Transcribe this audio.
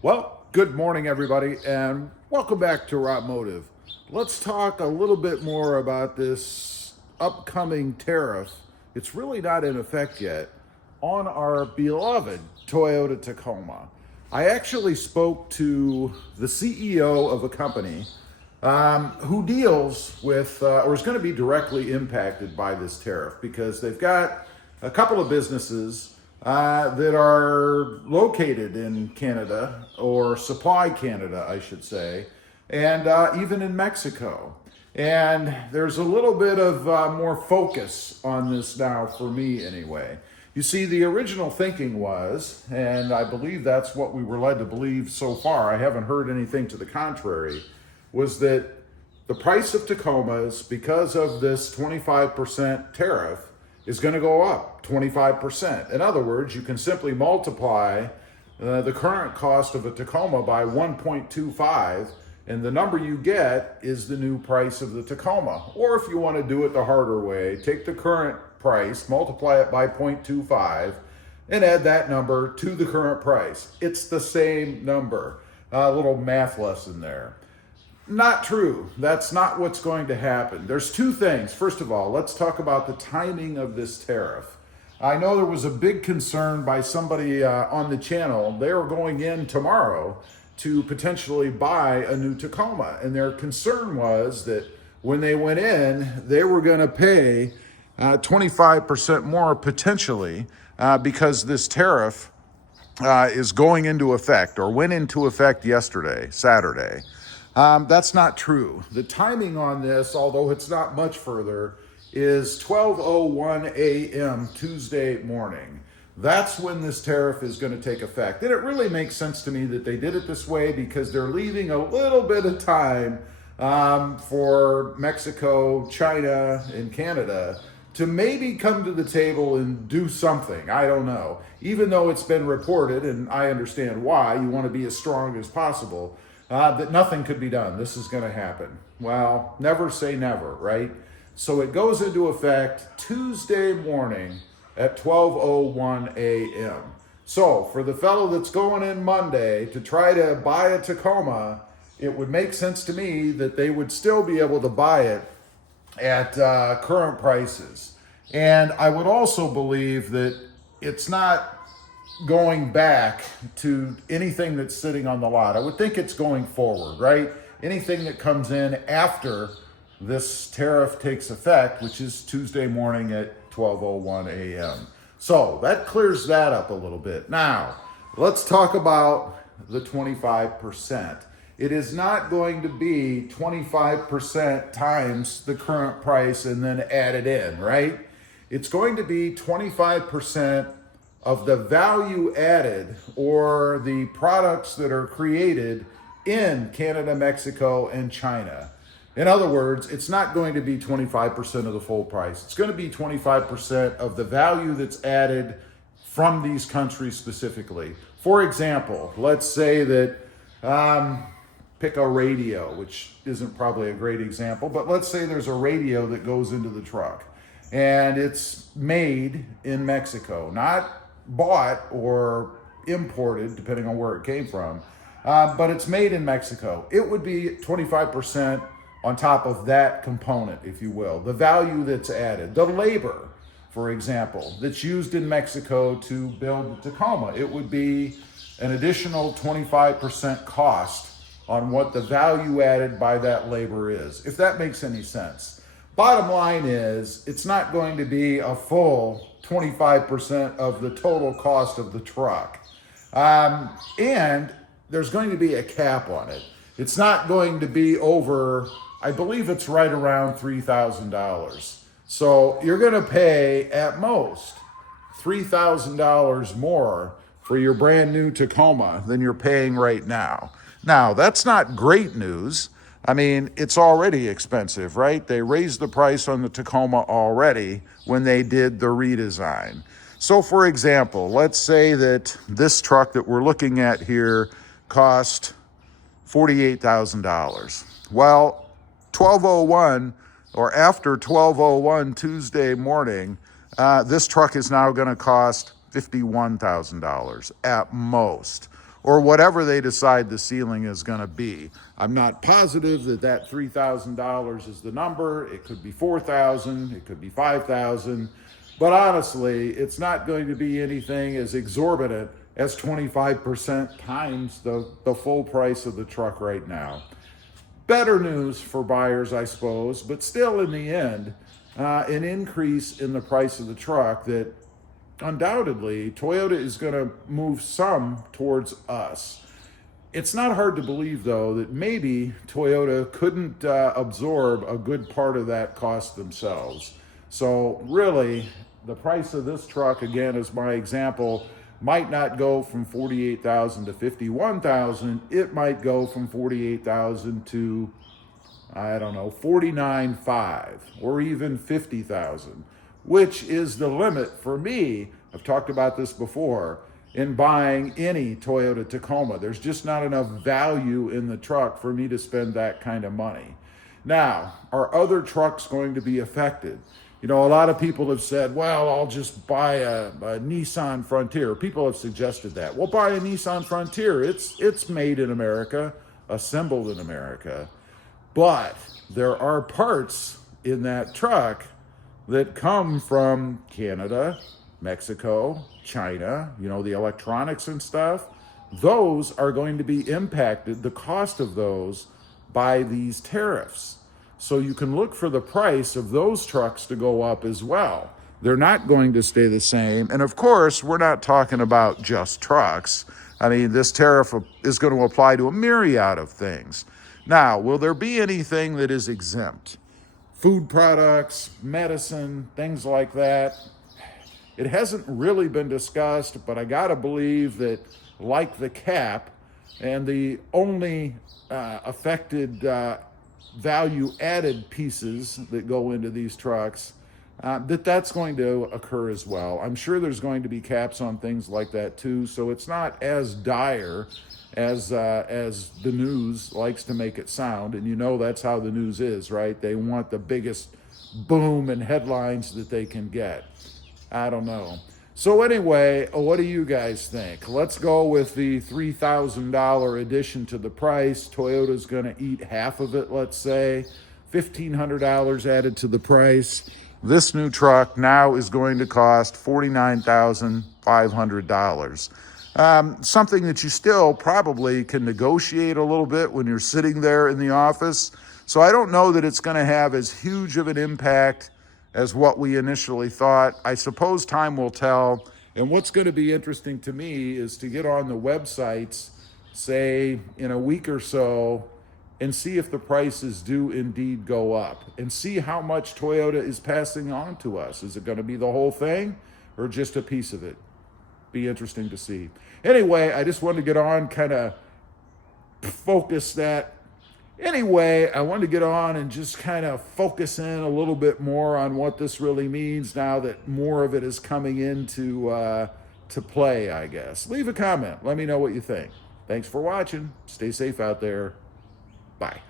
Well, good morning, everybody, and welcome back to RobMotive. Let's talk a little bit more about this upcoming tariff. It's really not in effect yet on our beloved Toyota Tacoma. I actually spoke to the CEO of a company who deals with or is going to be directly impacted by this tariff because they've got a couple of businesses that are located in Canada or supply Canada, I should say, and even in Mexico. And there's a little bit of more focus on this now for me anyway. You see, the original thinking was, and I believe that's what we were led to believe so far, I haven't heard anything to the contrary, was that the price of Tacomas, because of this 25% tariff, is going to go up 25%. In other words, you can simply multiply the current cost of a Tacoma by 1.25, and the number you get is the new price of the Tacoma. Or if you want to do it the harder way, take the current price, multiply it by 0.25, and add that number to the current price. It's the same number. A little math lesson there. Not true. That's not what's going to happen. There's two things. First of all, let's talk about the timing of this tariff. I know there was a big concern by somebody on the channel. They are going in tomorrow to potentially buy a new Tacoma. And their concern was that when they went in, they were going to pay 25% more potentially because this tariff is going into effect or went into effect yesterday, Saturday. That's not true. The timing on this, although it's not much further, is 12:01 a.m. Tuesday morning. That's when this tariff is going to take effect. And it really makes sense to me that they did it this way because they're leaving a little bit of time for Mexico, China, and Canada to maybe come to the table and do something. I don't know. Even though it's been reported, and I understand why, you want to be as strong as possible, that nothing could be done. This is going to happen. Well, never say never, right? So it goes into effect Tuesday morning at 12:01 a.m. So for the fellow that's going in Monday to try to buy a Tacoma, it would make sense to me that they would still be able to buy it at current prices. And I would also believe that it's not going back to anything that's sitting on the lot. I would think it's going forward, right? Anything that comes in after this tariff takes effect, which is Tuesday morning at 12:01 a.m. So that clears that up a little bit. Now, let's talk about the 25%. It is not going to be 25% times the current price and then added in, right? It's going to be 25% of the value added or the products that are created in Canada, Mexico, and China. In other words, it's not going to be 25% of the full price. It's going to be 25% of the value that's added from these countries specifically. For example, let's say that, pick a radio, which isn't probably a great example, but let's say there's a radio that goes into the truck and it's made in Mexico, not bought or imported, depending on where it came from, but it's made in Mexico. It would be 25% on top of that component, if you will, the value that's added. The labor, for example, that's used in Mexico to build the Tacoma, it would be an additional 25% cost on what the value added by that labor is, if that makes any sense. Bottom line is, it's not going to be a full 25% of the total cost of the truck. And there's going to be a cap on it. It's not going to be over, I believe it's right around $3,000. So you're going to pay at most $3,000 more for your brand new Tacoma than you're paying right now. Now, that's not great news. I mean, it's already expensive, right? They raised the price on the Tacoma already when they did the redesign. So, for example, let's say that this truck that we're looking at here cost $48,000. Well, 12:01 or after 12:01 Tuesday morning, this truck is now going to cost $51,000 at most. or whatever they decide the ceiling is going to be. I'm not positive that that $3,000 is the number. It could be $4,000, it could be $5,000, but honestly, it's not going to be anything as exorbitant as 25% times the full price of the truck right now. Better news for buyers, I suppose, but still in the end, an increase in the price of the truck that undoubtedly Toyota is going to move some towards us. It's not hard to believe, though, that maybe Toyota couldn't absorb a good part of that cost themselves. So really, the price of this truck, again, as my example, might not go from $48,000 to $51,000. It might go from $48,000 to, I don't know, $49,500 or even $50,000, which is the limit for me. I've talked about this before in buying any Toyota Tacoma. There's just not enough value in the truck for me to spend that kind of money. Now, are other trucks going to be affected? You know, a lot of people have said, well, I'll just buy a Nissan Frontier. People have suggested that. Well, buy a Nissan Frontier. It's made in America, assembled in America. But there are parts in that truck that come from Canada, Mexico, China, you know, the electronics and stuff. Those are going to be impacted, the cost of those, by these tariffs. So you can look for the price of those trucks to go up as well. They're not going to stay the same. And of course, we're not talking about just trucks. I mean, this tariff is going to apply to a myriad of things. Now, will there be anything that is exempt? Food products, medicine, things like that. It hasn't really been discussed, but I gotta believe that, like the cap and the only affected value added pieces that go into these trucks, that's going to occur as well. I'm sure there's going to be caps on things like that too, so it's not as dire as the news likes to make it sound. And you know that's how the news is, right? They want the biggest boom and headlines that they can get. I don't know. So anyway, what do you guys think? Let's go with the $3,000 addition to the price. Toyota's going to eat half of it, let's say. $1,500 added to the price. This new truck now is going to cost $49,500. Something that you still probably can negotiate a little bit when you're sitting there in the office. So I don't know that it's going to have as huge of an impact as what we initially thought. I suppose time will tell. And what's going to be interesting to me is to get on the websites, say in a week or so, and see if the prices do indeed go up, and see how much Toyota is passing on to us. Is it going to be the whole thing or just a piece of it? Be interesting to see. Anyway, I just wanted to get on, kind of focus that. Anyway, I wanted to get on and just kind of focus in a little bit more on what this really means now that more of it is coming into to play, I guess. Leave a comment. Let me know what you think. Thanks for watching. Stay safe out there. Bye.